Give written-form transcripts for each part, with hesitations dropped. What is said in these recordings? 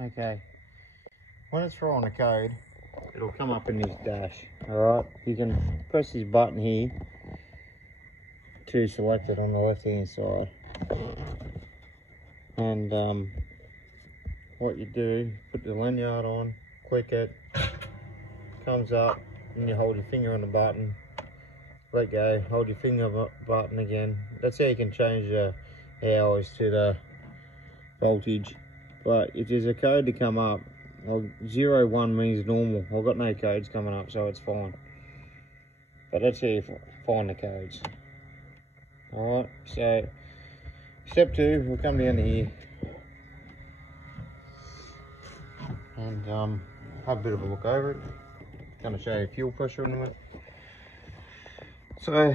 Okay, when it's throwing a code, it'll come up in this dash. Alright, you can press this button here to select it on the left hand side. And what you do, put the lanyard on, click it, comes up, and you hold your finger on the button, let go, hold your finger on the button again. That's how you can change the hours to the voltage. But if there's a code to come up, well, 0, 1 means normal. I've got no codes coming up, so it's fine. But that's how you find the codes. Alright, so step 2, we'll come down to here and have a bit of a look over it. Going to show you fuel pressure in a minute. So,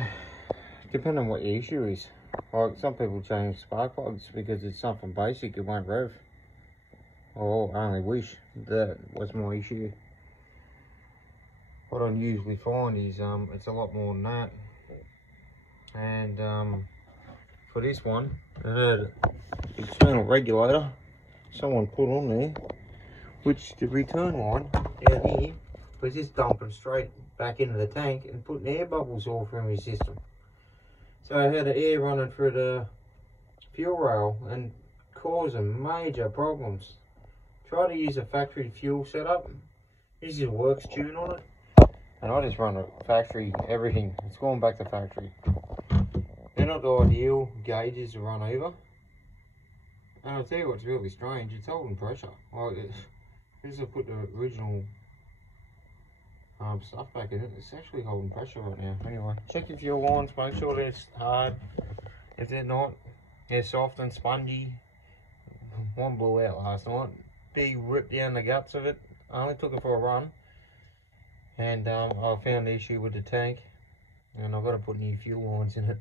depending on what your issue is, like some people change spark plugs because it's something basic, it won't rev. Or I only wish that was my issue. What I usually find is it's a lot more than that. And for this one, I had an external regulator someone put on there, which the return line down here was just dumping straight back into the tank and putting air bubbles all through my system. So I had the air running through the fuel rail and causing major problems. Try to use a factory fuel setup. Use your works tune on it. And I just run a factory, everything. It's going back to factory. They're not the ideal gauges to run over. And I'll tell you what's really strange, it's holding pressure. Like, as I put the original stuff back in it, it's actually holding pressure right now. Anyway, check your fuel lines, make sure they're hard. If they're not, they're soft and spongy. One blew out last night. Big rip down the guts of it. I only took it for a run. And I found the issue with the tank. And I've got to put new fuel lines in it.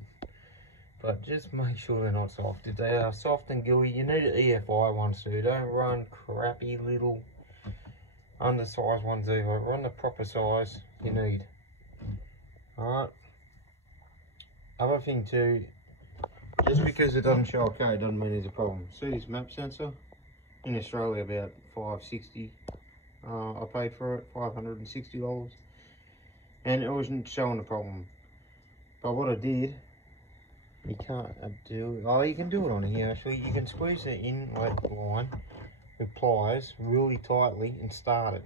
But just make sure they're not soft. If they are soft and gooey, you need an EFI ones too. Don't run crappy little undersized ones either. Run the proper size you need. Alright. Other thing too, just because it doesn't show a code doesn't mean there's a problem. See this map sensor? In Australia about $560. I paid for it, $560. And it wasn't showing a problem. But what I did, you can't do, oh you can do it on here actually. You can squeeze the inlet line with pliers really tightly and start it.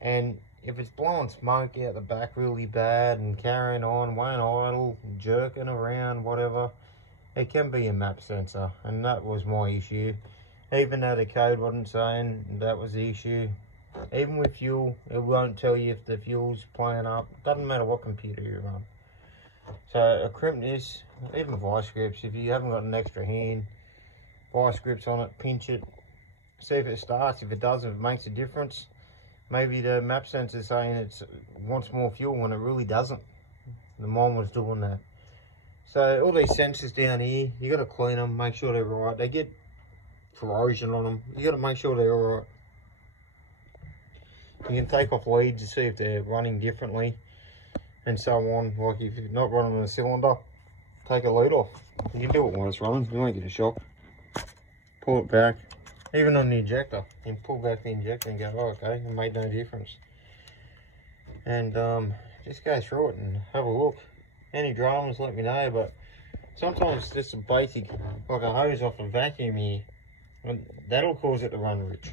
And if it's blowing smoke out the back really bad and carrying on, won't idle, jerking around, whatever, it can be a map sensor. And that was my issue. Even though the code wasn't saying that was the issue. Even with fuel, it won't tell you if the fuel's playing up. Doesn't matter what computer you run. So a crimp this, even vice grips, if you haven't got an extra hand, vice grips on it, pinch it, see if it starts. If it does, if it makes a difference, maybe the map sensor's saying it wants more fuel when it really doesn't. The mine was doing that. So all these sensors down here, you got to clean them, make sure they're right. They get corrosion on them. You got to make sure they're all right. You can take off leads to see if they're running differently and so on. Like if you're not running a cylinder, take a lead off. You can do it while it's running, you won't get a shock. Pull it back. Even on the injector, you can pull back the injector and go, oh, okay, it made no difference. And just go through it and have a look. Any dramas, let me know, but sometimes just a basic, like a hose off a vacuum here, and that'll cause it to run rich.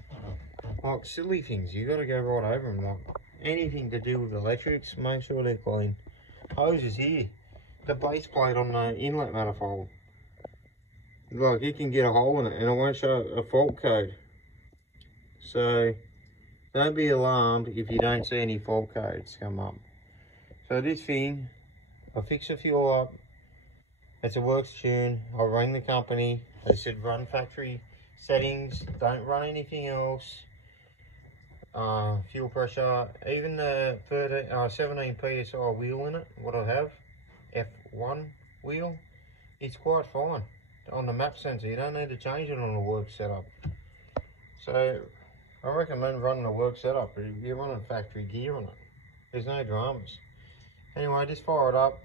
Like silly things, you got to go right over them. Like anything to do with electrics, make sure they're clean. Hoses here, the base plate on the inlet manifold, like you can get a hole in it and it won't show a fault code. So don't be alarmed if you don't see any fault codes come up. So this thing, I fixed the fuel up. It's a works tune. I rang the company. They said run factory settings, don't run anything else. Fuel pressure, even the 17 PSI wheel in it, what I have, F1 wheel, it's quite fine on the map sensor. You don't need to change it on a work setup. So I recommend running a work setup. You're running factory gear on it. There's no dramas. Anyway, just fire it up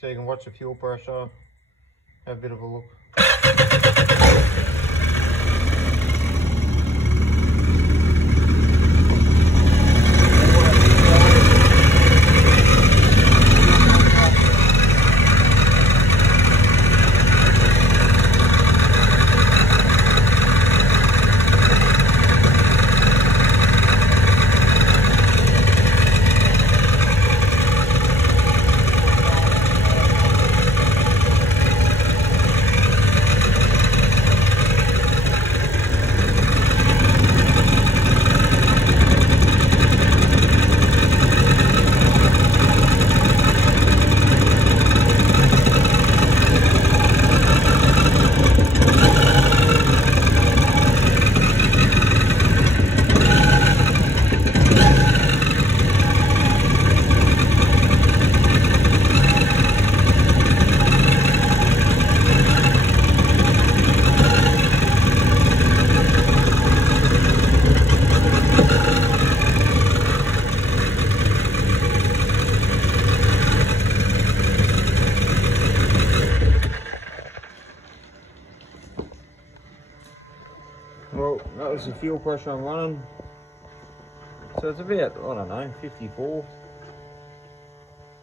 so you can watch the fuel pressure, have a bit of a look. Well, that was the fuel pressure I'm running. So it's about, I don't know, 54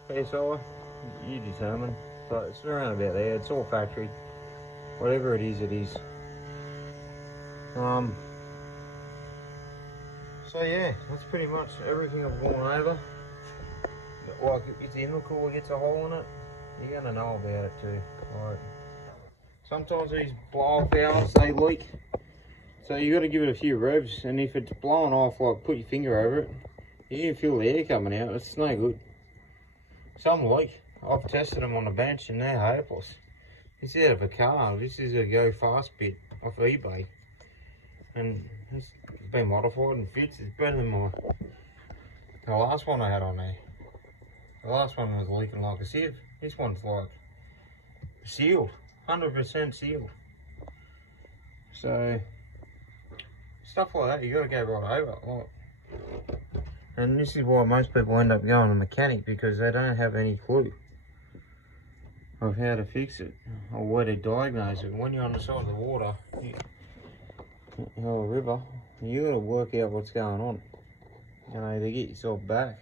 PSI. You determine. But it's around about there. It's all factory. Whatever it is, it is. So yeah, that's pretty much everything I've gone over. Like, if the intercooler gets a hole in it, you're gonna know about it too. Like, sometimes these blow-off valves, they leak. So you got to give it a few revs, and if it's blowing off, like, put your finger over it, you can feel the air coming out. It's no good. Some leak. I've tested them on the bench and they're hopeless. This is out of a car. This is a Go Fast bit off eBay, and it's been modified and fits. It's better than the last one I had on there. The last one was leaking like a sieve. This one's like sealed, 100% sealed. So stuff like that, you got to go right over. Like, and this is why most people end up going to a mechanic, because they don't have any clue of how to fix it or where to diagnose it. When you're on the side of the water or a river, you got to work out what's going on. You know, to get yourself back.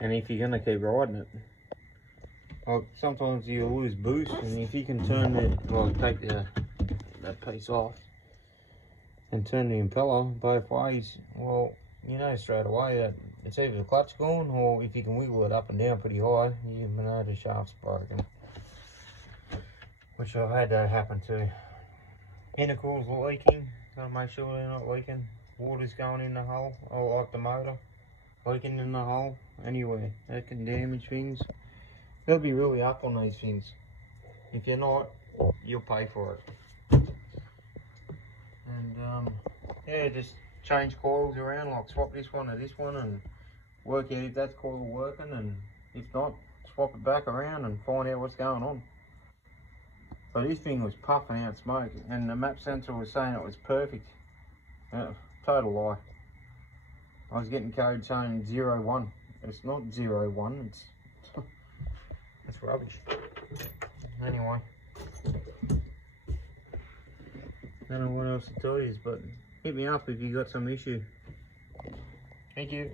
And if you're gonna keep riding it, like, sometimes you lose boost, and if you can turn it, like, take that piece off and turn the impeller both ways, well, you know straight away that it's either the clutch gone, or if you can wiggle it up and down pretty high, you know the shaft's broken. Which I've had that happen too. Intercooler's leaking, gotta make sure they're not leaking. Water's going in the hole, or like the motor leaking in the hole. Anyway, that can damage things. They'll be really up on these things. If you're not, you'll pay for it. And yeah, just change coils around, like swap this one to this one, and work out if that's coil working, and if not, swap it back around and find out what's going on. So this thing was puffing out smoke, and the map sensor was saying it was perfect. Total lie. I was getting code saying 01. It's not 01, it's rubbish. Anyway, I don't know what else to tell you, but hit me up if you got some issue. Thank you.